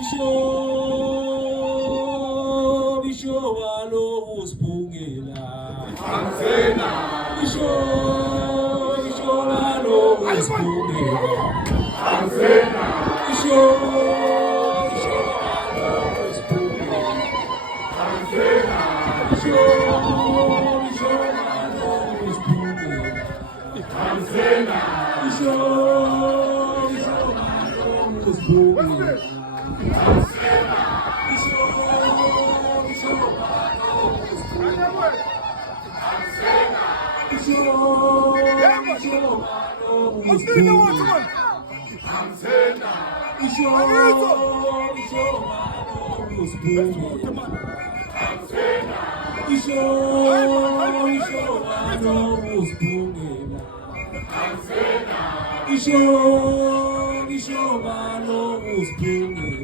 Isho, isho walo usibungela. Anzena. Isho, isho walo usibungela. Anzena. Isho, isho walo usibungela. Anzena. Isho, isho walo usibungela. Anzena. Isho, isho walo usibungela. Isho,